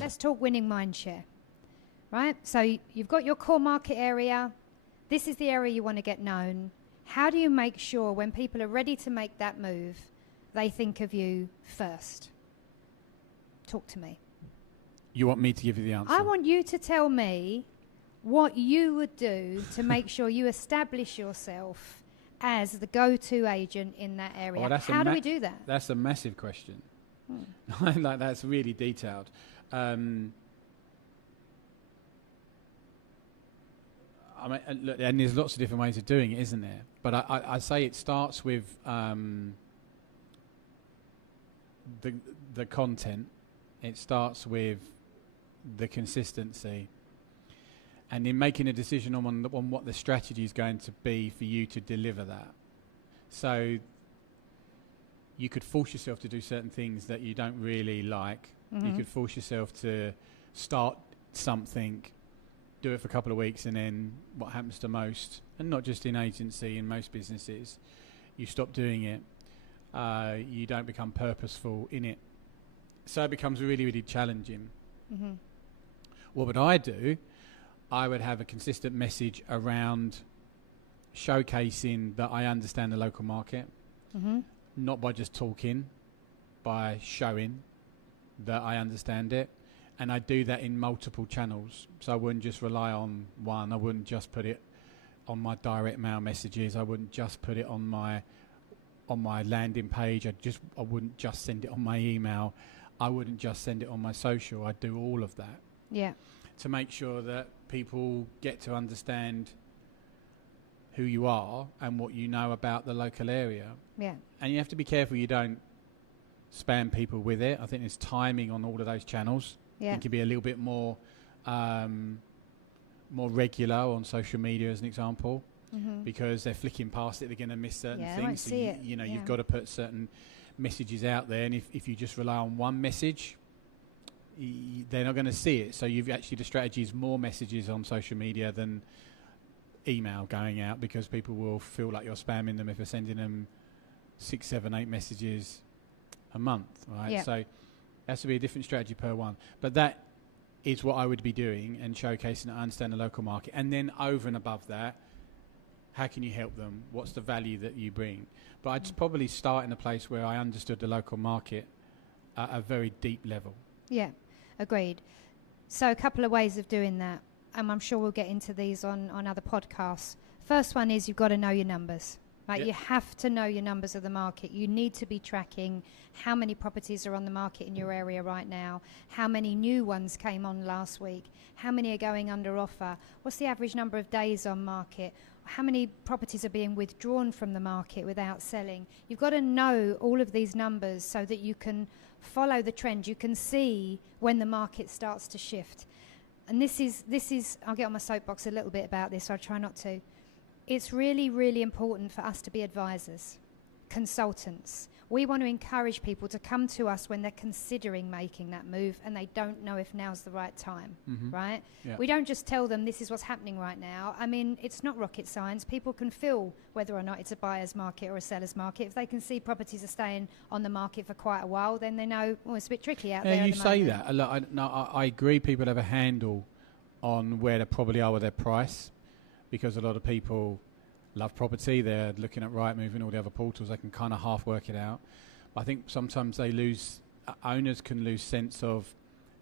Let's talk winning mindshare, right? So you've got your core market area. This is the area you want to get known. How do you make sure when people are ready to make that move, they think of you first? Talk to me. You want me to give you the answer? I want you to tell me what you would do to make sure you establish yourself as the go-to agent in that area. Oh, how do we do that? That's a massive question. Like, that's really detailed. I mean, look, and there's lots of different ways of doing it, isn't there? But I say it starts with the content. It starts with the consistency, and in making a decision on what the strategy is going to be for you to deliver that. So you could force yourself to do certain things that you don't really like. Mm-hmm. You could force yourself to start something, do it for a couple of weeks, and then what happens to most, and not just in agency, in most businesses, you stop doing it. You don't become purposeful in it. So it becomes really, really challenging. Mm-hmm. What would I do? I would have a consistent message around showcasing that I understand the local market, not by just talking, by showing that I understand it. And I do that in multiple channels. So I wouldn't just rely on one. I wouldn't just put it on my direct mail messages. I wouldn't just put it on my landing page. I wouldn't just send it on my email. I wouldn't just send it on my social. I'd do all of that. Yeah. To make sure that people get to understand who you are and what you know about the local area. Yeah. And you have to be careful you don't spam people with it. I think there's timing on all of those channels. Yeah. It can be a little bit more regular on social media, as an example, because they're flicking past it. They're going to miss certain things. So you've got to put certain messages out there. And if you just rely on one message, they're not going to see it. So the strategy is more messages on social media than email going out, because people will feel like you're spamming them if you're sending them 6, 7, 8 messages a month, right? Yeah. So it has to be a different strategy per one. But that is what I would be doing, and showcasing that I understand the local market. And then over and above that, how can you help them? What's the value that you bring? But I'd probably start in a place where I understood the local market at a very deep level. Yeah, agreed. So a couple of ways of doing that. I'm sure we'll get into these on other podcasts. First one is you've got to know your numbers. Right? Yep. You have to know your numbers of the market. You need to be tracking how many properties are on the market in your area right now, how many new ones came on last week, how many are going under offer, what's the average number of days on market, how many properties are being withdrawn from the market without selling. You've got to know all of these numbers so that you can follow the trend. You can see when the market starts to shift. And this is I'll get on my soapbox a little bit about this, so I'll try not to. It's really, really important for us to be advisors, consultants. We want to encourage people to come to us when they're considering making that move and they don't know if now's the right time, right? Yeah. We don't just tell them this is what's happening right now. I mean, it's not rocket science. People can feel whether or not it's a buyer's market or a seller's market. If they can see properties are staying on the market for quite a while, then they know, oh, it's a bit tricky out there. Yeah, you say that. I agree people have a handle on where they probably are with their price, because a lot of people love property. They're looking at Rightmove and all the other portals. They can kind of half work it out. But I think sometimes owners can lose sense of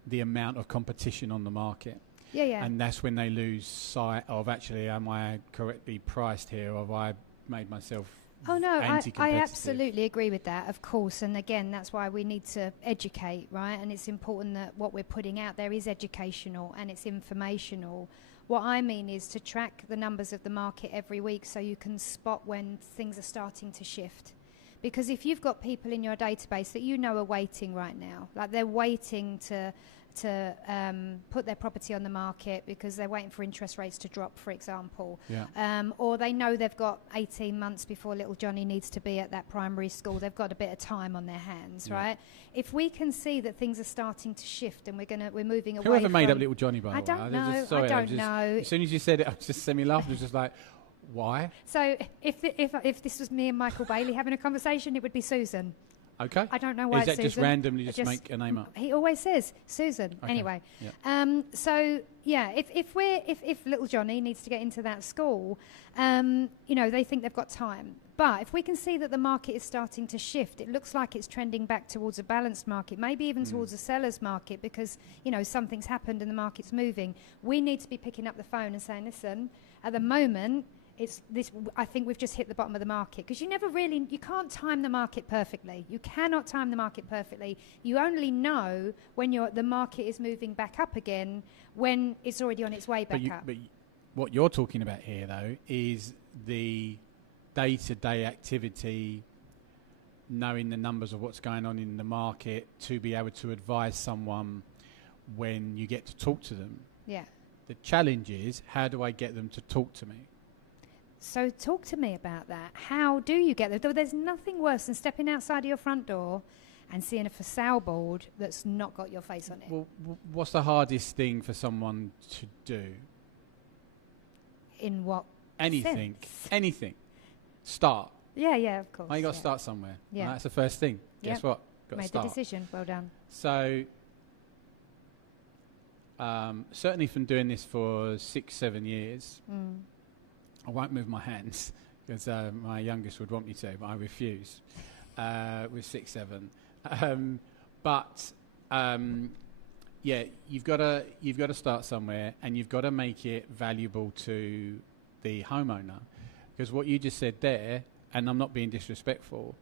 the amount of competition on the market. Yeah, yeah. And that's when they lose sight of, actually, am I correctly priced here, or have I made myself anti-competitive? I absolutely agree with that, of course. And again, that's why we need to educate, right? And it's important that what we're putting out there is educational and it's informational. What I mean is to track the numbers of the market every week so you can spot when things are starting to shift. Because if you've got people in your database that you know are waiting right now, like they're waiting to put their property on the market because they're waiting for interest rates to drop, for example, or they know they've got 18 months before little Johnny needs to be at that primary school, they've got a bit of time on their hands, right? If we can see that things are starting to shift and we're moving away. Whoever made up little Johnny, by the way? I don't know. As soon as you said it, I just semi-laughed. It was just like, why? So if this was me and Michael Bailey having a conversation, it would be Susan. Okay. I don't know why it's Susan. Is that just randomly just make a name up? He always says Susan. Okay. Anyway. Yep. So yeah, if little Johnny needs to get into that school, they think they've got time. But if we can see that the market is starting to shift, it looks like it's trending back towards a balanced market, maybe even towards a seller's market, because something's happened and the market's moving. We need to be picking up the phone and saying, listen, at the moment, it's this. I think we've just hit the bottom of the market, because you can't time the market perfectly. You cannot time the market perfectly. You only know when the market is moving back up again, when it's already on its way back up. But what you're talking about here, though, is the day-to-day activity, knowing the numbers of what's going on in the market to be able to advise someone when you get to talk to them. Yeah. The challenge is, how do I get them to talk to me? So talk to me about that. How do you get there? There's nothing worse than stepping outside of your front door and seeing a for sale board that's not got your face on it. Well, what's the hardest thing for someone to do? In what Anything. sense? Anything. Start. Yeah, of course. Well, you got to start somewhere. Yeah. Right, that's the first thing. Guess what? Got to start. Made the decision. Well done. So, certainly from doing this for 6-7 years, I won't move my hands because my youngest would want me to, but I refuse with 6-7. You've got to start somewhere, and you've got to make it valuable to the homeowner. Because what you just said there, and I'm not being disrespectful,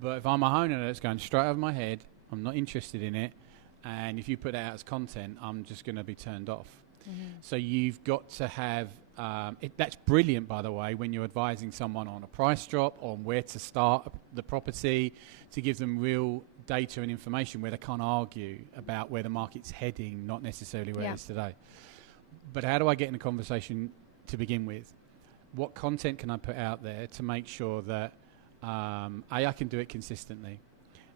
but if I'm a homeowner that's going straight over my head, I'm not interested in it, and if you put that out as content, I'm just going to be turned off. Mm-hmm. So you've got to have, that's brilliant, by the way, when you're advising someone on a price drop, on where to start the property, to give them real data and information where they can't argue about where the market's heading, not necessarily where it is today. But how do I get in a conversation to begin with? What content can I put out there to make sure that I can do it consistently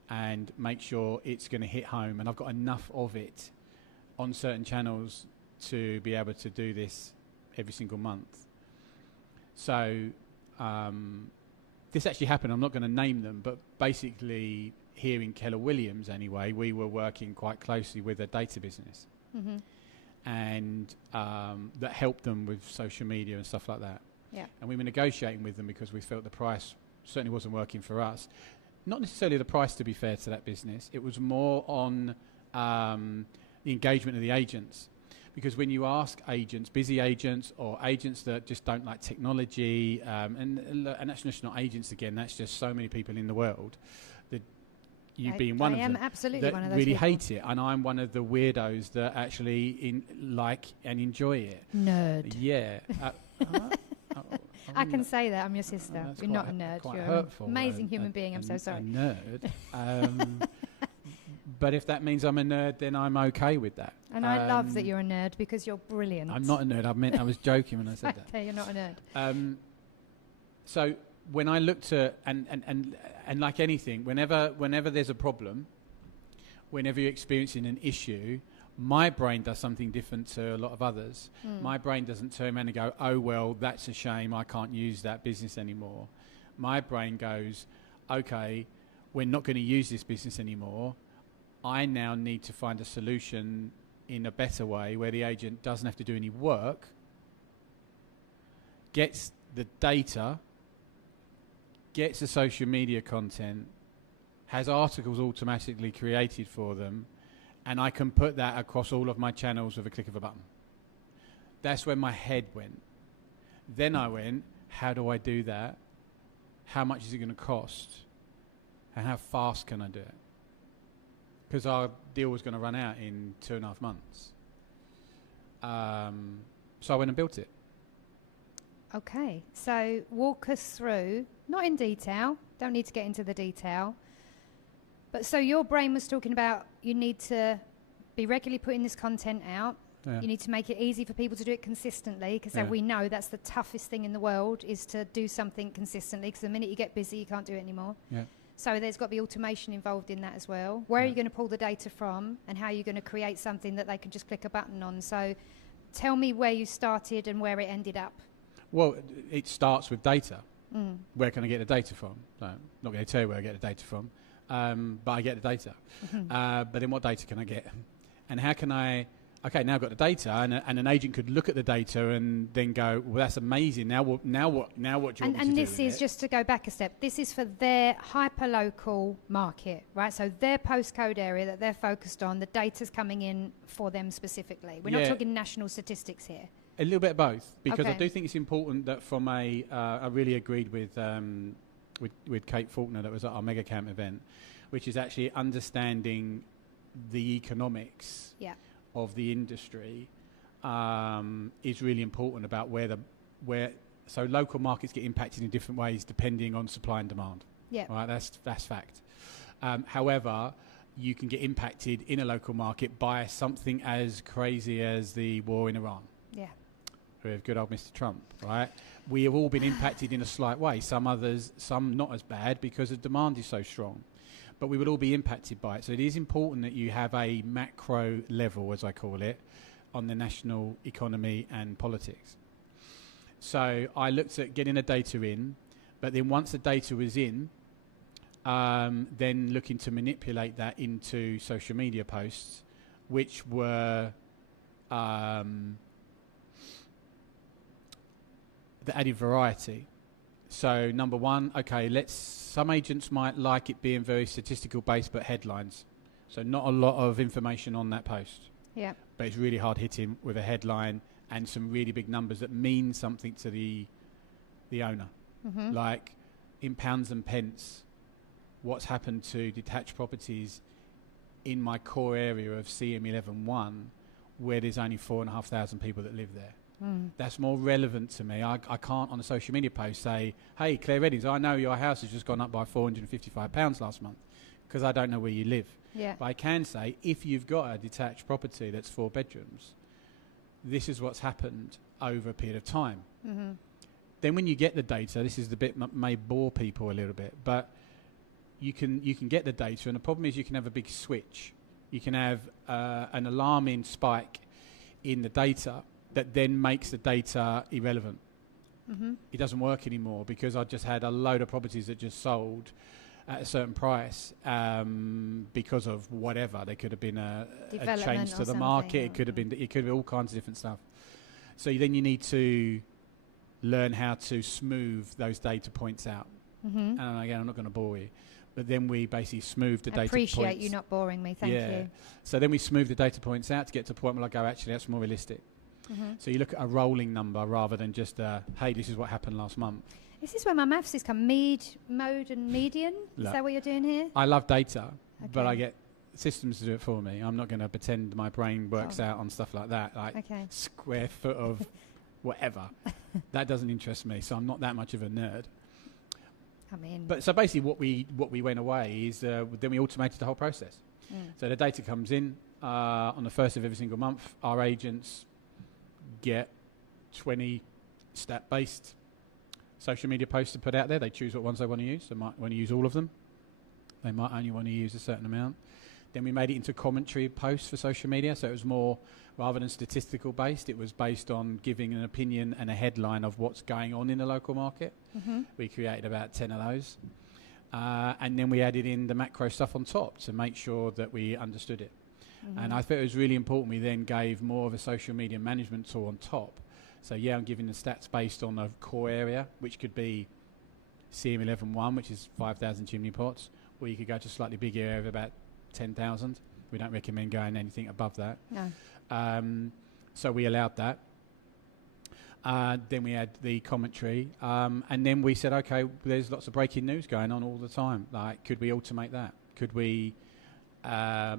and make sure it's going to hit home, and I've got enough of it on certain channels to be able to do this every single month. So this actually happened. I'm not going to name them, but basically here in Keller Williams anyway, we were working quite closely with a data business. Mm-hmm. And that helped them with social media and stuff like that. Yeah. And we were negotiating with them because we felt the price certainly wasn't working for us. Not necessarily the price, to be fair to that business. It was more on the engagement of the agents. Because when you ask agents, busy agents or agents that just don't like technology, and that's just not agents again, that's just so many people in the world, that you being one of them, absolutely one of those really people. hate it. And I'm one of the weirdos that actually like and enjoy it. Nerd. Yeah. I can say that. I'm your sister. You're not a nerd. You're hurtful, an amazing human being. I'm so sorry. A nerd. But if that means I'm a nerd, then I'm okay with that. And I love that you're a nerd, because you're brilliant. I'm not a nerd. I was joking when I said that. Okay, you're not a nerd. So when I looked at, and like anything, whenever there's a problem, whenever you're experiencing an issue, my brain does something different to a lot of others. My brain doesn't turn around and go, oh, well, that's a shame, I can't use that business anymore. My brain goes, okay, we're not going to use this business anymore. I now need to find a solution in a better way where the agent doesn't have to do any work, gets the data, gets the social media content, has articles automatically created for them, and I can put that across all of my channels with a click of a button. That's where my head went. Then I went, how do I do that? How much is it going to cost? And how fast can I do it? Because our deal was going to run out in 2.5 months. So I went and built it. Okay, so walk us through, not in detail, don't need to get into the detail, but so your brain was talking about you need to be regularly putting this content out. Yeah. You need to make it easy for people to do it consistently, because we know that's the toughest thing in the world, is to do something consistently, because the minute you get busy, you can't do it anymore. Yeah. So there's got to be automation involved in that as well. Where are you going to pull the data from, and how are you going to create something that they can just click a button on? So tell me where you started and where it ended up. Well, it starts with data. Where can I get the data from? So I'm not going to tell you where I get the data from. but I get the data. But then what data can I get? And how can I... Okay, now I've got the data, and an agent could look at the data and then go, well, that's amazing. Now what do you want me to do? And this is, just to go back a step, this is for their hyperlocal market, right? So their postcode area that they're focused on, the data's coming in for them specifically. We're not talking national statistics here. A little bit of both, because I do think it's important that from I really agreed with Kate Faulkner that was at our Mega Camp event, which is actually understanding the economics of the industry is really important about so local markets get impacted in different ways depending on supply and demand. Yeah, right. That's fact. However, you can get impacted in a local market by something as crazy as the war in Iran. Yeah, with good old Mr. Trump, right? We have all been impacted in a slight way. Some others, some not as bad because the demand is so strong. But we would all be impacted by it. So it is important that you have a macro level, as I call it, on the national economy and politics. So I looked at getting the data in, but then once the data was in, then looking to manipulate that into social media posts, which were that added variety. So number one, okay, some agents might like it being very statistical based, but headlines. So not a lot of information on that post. Yeah. But it's really hard hitting with a headline and some really big numbers that mean something to the owner. Mm-hmm. Like in pounds and pence, what's happened to detached properties in my core area of CM11-1, where there's only 4,500 people that live there. That's more relevant to me. I can't on a social media post say, hey, Claire Reddings, I know your house has just gone up by £455 last month, because I don't know where you live. Yeah. But I can say, if you've got a detached property that's 4 bedrooms, this is what's happened over a period of time. Mm-hmm. Then when you get the data, this is the bit may bore people a little bit, but you can get the data, and the problem is you can have a big switch. You can have an alarming spike in the data that then makes the data irrelevant. Mm-hmm. It doesn't work anymore because I just had a load of properties that just sold at a certain price because of whatever. There could have been a change to the market. It could have been all kinds of different stuff. So then you need to learn how to smooth those data points out. Mm-hmm. And again, I'm not going to bore you. But then we basically smooth the data points. I appreciate you not boring me. Thank you. So then we smooth the data points out to get to a point where I go, actually, that's more realistic. Mm-hmm. So you look at a rolling number rather than just, hey, this is what happened last month. This is where my maths has come. Mode and median? Is that what you're doing here? I love data, but I get systems to do it for me. I'm not going to pretend my brain works out on stuff like that, like square foot of whatever. That doesn't interest me, so I'm not that much of a nerd. But so basically what we went away is then we automated the whole process. So the data comes in on the first of every single month. Our agents get 20 stat-based social media posts to put out there. They choose what ones they want to use. They might want to use all of them. They might only want to use a certain amount. Then we made it into commentary posts for social media, so it was more, rather than statistical based, it was based on giving an opinion and a headline of what's going on in the local market. Mm-hmm. We created about 10 of those. And then we added in the macro stuff on top to make sure that we understood it. Mm-hmm. And I thought it was really important we then gave more of a social media management tool on top. So I'm giving the stats based on a core area, which could be CM11-1, which is 5,000 chimney pots, or you could go to a slightly bigger area of about 10,000. We don't recommend going anything above that. No. So we allowed that. Then we had the commentary. And then we said, okay, there's lots of breaking news going on all the time. Like, could we automate that? Could we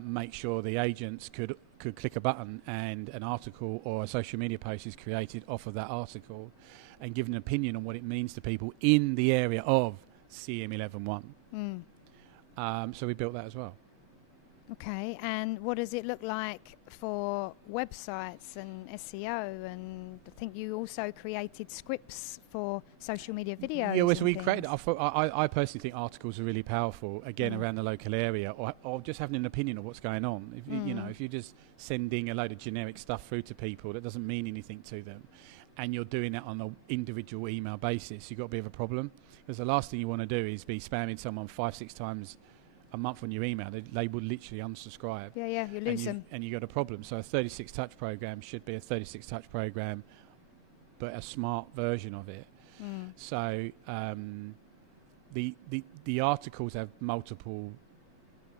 make sure the agents could click a button and an article or a social media post is created off of that article and give an opinion on what it means to people in the area of CM11-1. So we built that as well. Okay, and what does it look like for websites and SEO? And I think you also created scripts for social media videos. Yeah, well, so we created. I personally think articles are really powerful. Again, around the local area, or just having an opinion of what's going on. If you're just sending a load of generic stuff through to people that doesn't mean anything to them, and you're doing it on an individual email basis, you've got a bit of a problem. Because the last thing you want to do is be spamming someone 5-6 times a month on your email, they will literally unsubscribe. Yeah, you lose them. And you got a problem. So a 36 touch program should be a 36 touch program, but a smart version of it. So the articles have multiple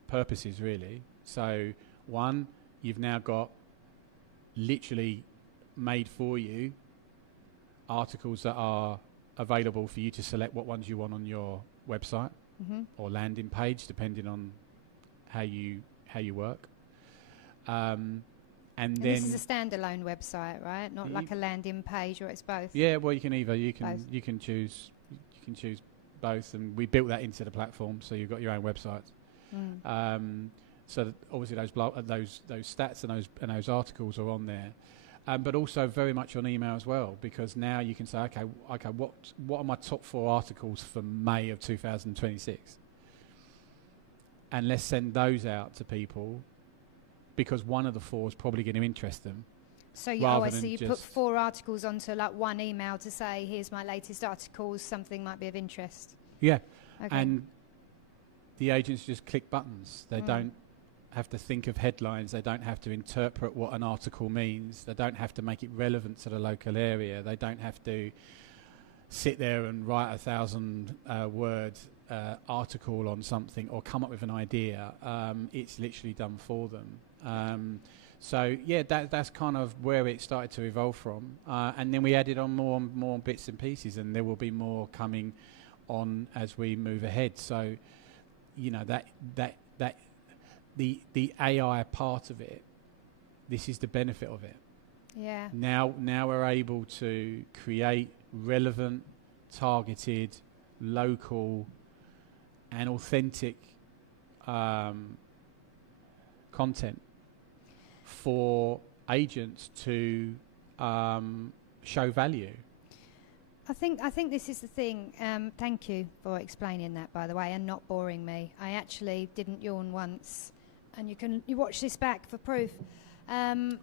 purposes, really. So one, you've now got literally made for you articles that are available for you to select what ones you want on your website or landing page, depending on how you work. And then this is a standalone website, right? Not like a landing page, or it's both. Yeah, well, you can choose both, and we built that into the platform, so you've got your own website. So that obviously those stats and those articles are on there. But also very much on email as well, because now you can say, okay, what are my top 4 articles for May of 2026? And let's send those out to people, because one of the 4 is probably going to interest them. So you put 4 articles onto like one email to say, here's my latest articles, something might be of interest. Yeah. Okay. And the agents just click buttons. They don't have to think of headlines. They don't have to interpret what an article means. They don't have to make it relevant to the local area. They don't have to sit there and write 1,000 word article on something or come up with an idea. It's literally done for them. So yeah, that's kind of where it started to evolve from. And then we added on more and more bits and pieces, and there will be more coming on as we move ahead. So, you know, the AI part of it, this is the benefit of it. Yeah. Now we're able to create relevant, targeted, local, and authentic content for agents to show value. I think this is the thing. Thank you for explaining that, by the way, and not boring me. I actually didn't yawn once, and you watch this back for proof. But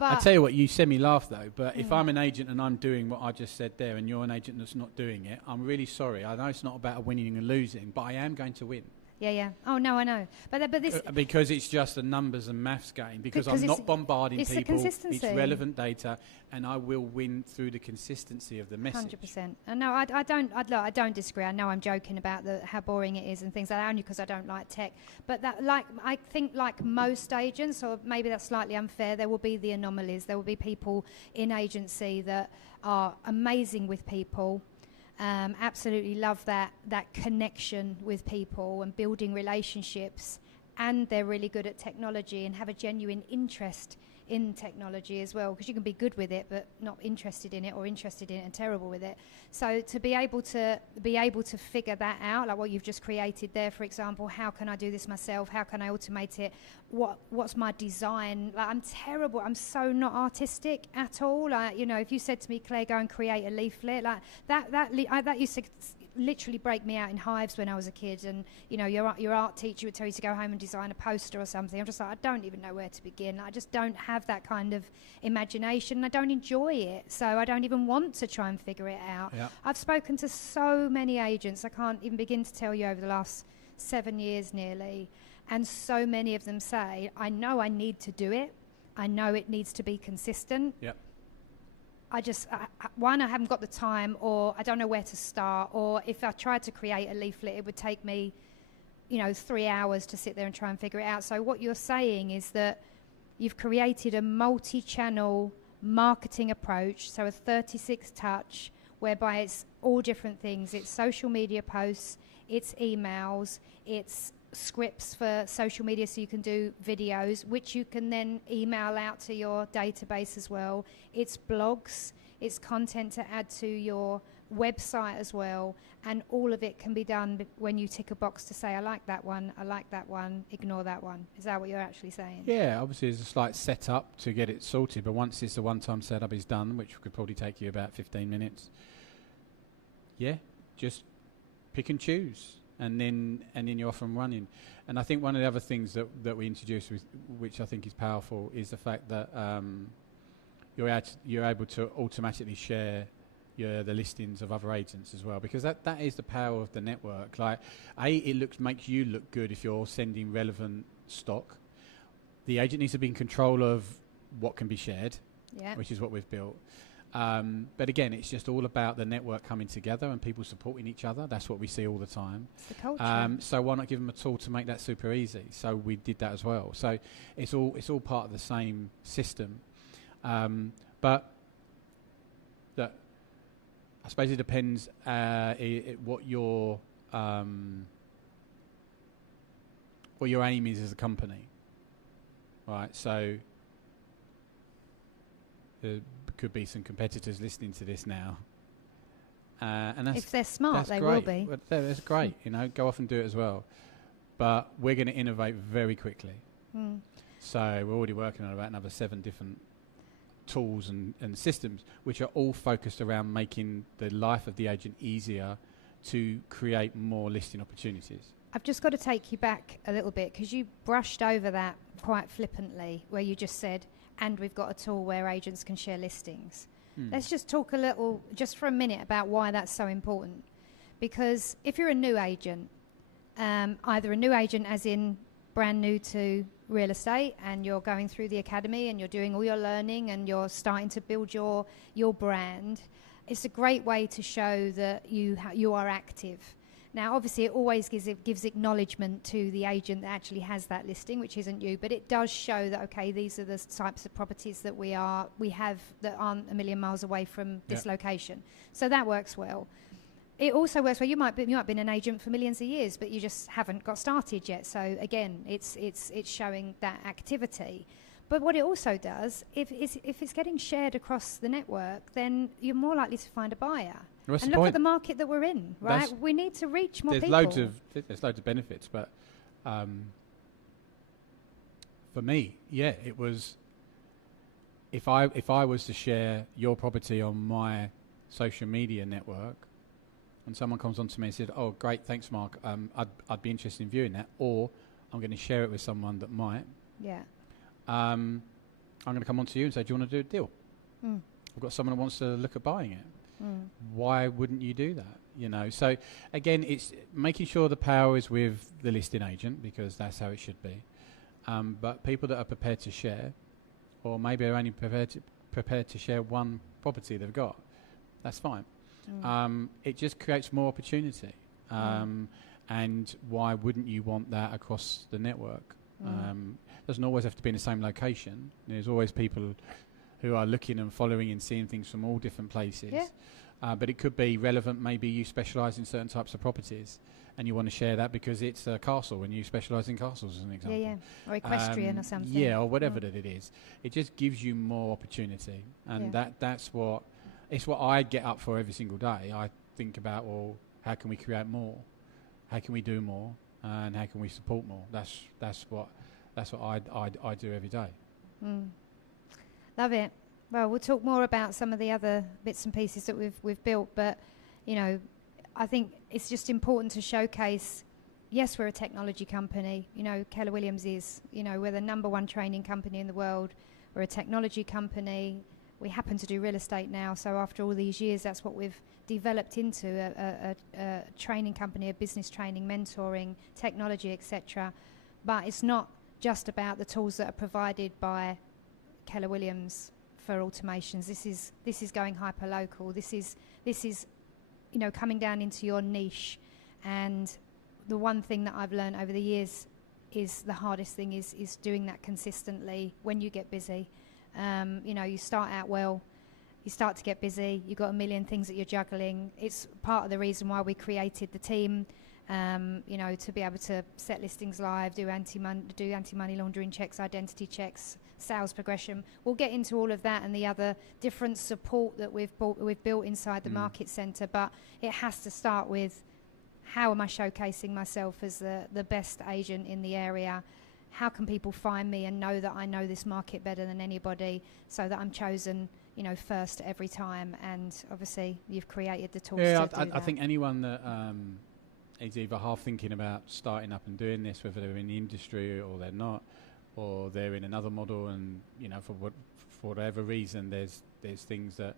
I tell you what, you semi-laugh though, but if I'm an agent and I'm doing what I just said there, and you're an agent that's not doing it, I'm really sorry. I know it's not about winning and losing, but I am going to win. Yeah. Oh no, I know. But this because it's just a numbers and maths game. Because I'm not bombarding it's people. The consistency. It's relevant data, and I will win through the consistency of the message. 100%. And no, I don't disagree. I know I'm joking about how boring it is and things like that, only because I don't like tech. But I think like most agents, or maybe that's slightly unfair, there will be the anomalies. There will be people in agency that are amazing with people. Absolutely love that connection with people and building relationships, and they're really good at technology and have a genuine interest in technology as well, because you can be good with it but not interested in it, or interested in it and terrible with it. So to be able to figure that out, like what you've just created there, for example, how can I do this myself? How can I automate it? What's my design? Like, I'm terrible. I'm so not artistic at all. Like, you know, if you said to me, Claire, go and create a leaflet, like that used to literally break me out in hives when I was a kid. And you know, your art teacher would tell you to go home and design a poster or something. I'm just like, I don't even know where to begin. I just don't have that kind of imagination. I don't enjoy it, so I don't even want to try and figure it out. Yeah. I've spoken to so many agents, I can't even begin to tell you, over the last 7 years nearly, and so many of them say, I know I need to do it, I know it needs to be consistent. Yep. I haven't got the time, or I don't know where to start, or if I tried to create a leaflet, it would take me, 3 hours to sit there and try and figure it out. So what you're saying is that you've created a multi-channel marketing approach, so a 36 touch, whereby it's all different things. It's social media posts, it's emails, it's scripts for social media, so you can do videos, which you can then email out to your database as well. It's blogs, it's content to add to your website as well, and all of it can be done when you tick a box to say, I like that one, ignore that one. Is that what you're actually saying? Yeah, obviously there's a slight setup to get it sorted, but once it's a one-time setup is done, which could probably take you about 15 minutes, just pick and choose. And then you're off and running. And I think one of the other things that we introduced, which I think is powerful, is the fact that you're able to automatically share the listings of other agents as well, because that is the power of the network. Like, it makes you look good if you're sending relevant stock. The agent needs to be in control of what can be shared, which is what we've built. But again, it's just all about the network coming together and people supporting each other. That's what we see all the time. It's the culture. So why not give them a tool to make that super easy? So we did that as well. So it's all part of the same system. But look, I suppose it depends what your aim is as a company, right? So there could be some competitors listening to this now, and that's, if they're smart, they great. will be. Well, that's great. Go off and do it as well. But we're going to innovate very quickly. So we're already working on about another 7 different tools and systems, which are all focused around making the life of the agent easier to create more listing opportunities. I've just got to take you back a little bit, because you brushed over that quite flippantly, where you just said, and we've got a tool where agents can share listings. Let's just talk a little, just for a minute, about why that's so important. Because if you're a new agent, either a new agent as in brand new to real estate, and you're going through the academy and you're doing all your learning and you're starting to build your brand, it's a great way to show that you are active. Now, obviously, it always gives acknowledgement to the agent that actually has that listing, which isn't you, but it does show that, okay, these are the types of properties that we have that aren't a million miles away from this location. So that works well. It also works well. You might have been an agent for millions of years, but you just haven't got started yet. So again, it's showing that activity. But what it also does, if it's getting shared across the network, then you're more likely to find a buyer. What's and the look point? at the market that we're in, right? We need to reach more people. There's loads of benefits, but for me, it was, if I was to share your property on my social media network, and someone comes on to me and said, "Oh, great, thanks, Mark. I'd be interested in viewing that," or I'm going to share it with someone that might. Yeah. I'm going to come on to you and say, "Do you want to do a deal?" I've got someone who wants to look at buying it. Why wouldn't you do that? So again, it's making sure the power is with the listing agent, because that's how it should be. But people that are prepared to share, or maybe are only prepared to share one property they've got, that's fine. It just creates more opportunity. And why wouldn't you want that across the network? Doesn't always have to be in the same location. There's always people who are looking and following and seeing things from all different places. But it could be relevant. Maybe you specialise in certain types of properties and you want to share that because it's a castle and you specialise in castles, as an example. Or equestrian or something. Or whatever that it is. It just gives you more opportunity. And that's what I get up for every single day. I think about, well, how can we create more? How can we do more? And how can we support more? That's what I do every day. Love it. Well, we'll talk more about some of the other bits and pieces that we've built, but I think it's just important to showcase. Yes, we're a technology company. Keller Williams is. We're the #1 training company in the world. We're a technology company. We happen to do real estate now, so after all these years, that's what we've developed into a training company, a business training, mentoring, technology, etc. But it's not just about the tools that are provided by Keller Williams for automations. This is going hyperlocal. This is coming down into your niche. And the one thing that I've learned over the years is the hardest thing is doing that consistently when you get busy. You start out well, you start to get busy, you've got a million things that you're juggling. It's part of the reason why we created the team, to be able to set listings live, do anti-money laundering checks, identity checks, sales progression. We'll get into all of that and the other different support that we've built inside the market centre, but it has to start with, how am I showcasing myself as the best agent in the area? How can people find me and know that I know this market better than anybody, so that I'm chosen, first every time? And obviously, you've created the tools to do that. I think anyone that is either half thinking about starting up and doing this, whether they're in the industry or they're not, or they're in another model, and for whatever reason, there's things that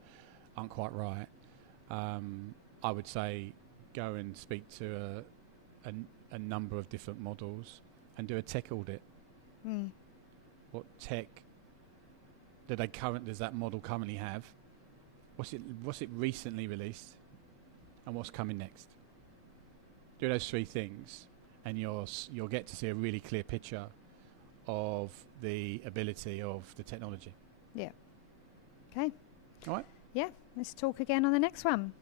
aren't quite right. I would say go and speak to a number of different models and do a tech audit. What tech does that model currently have? What's it recently released, and what's coming next? Do those three things, and you'll get to see a really clear picture of the ability of the technology. Yeah. Okay. All right. Yeah. Let's talk again on the next one.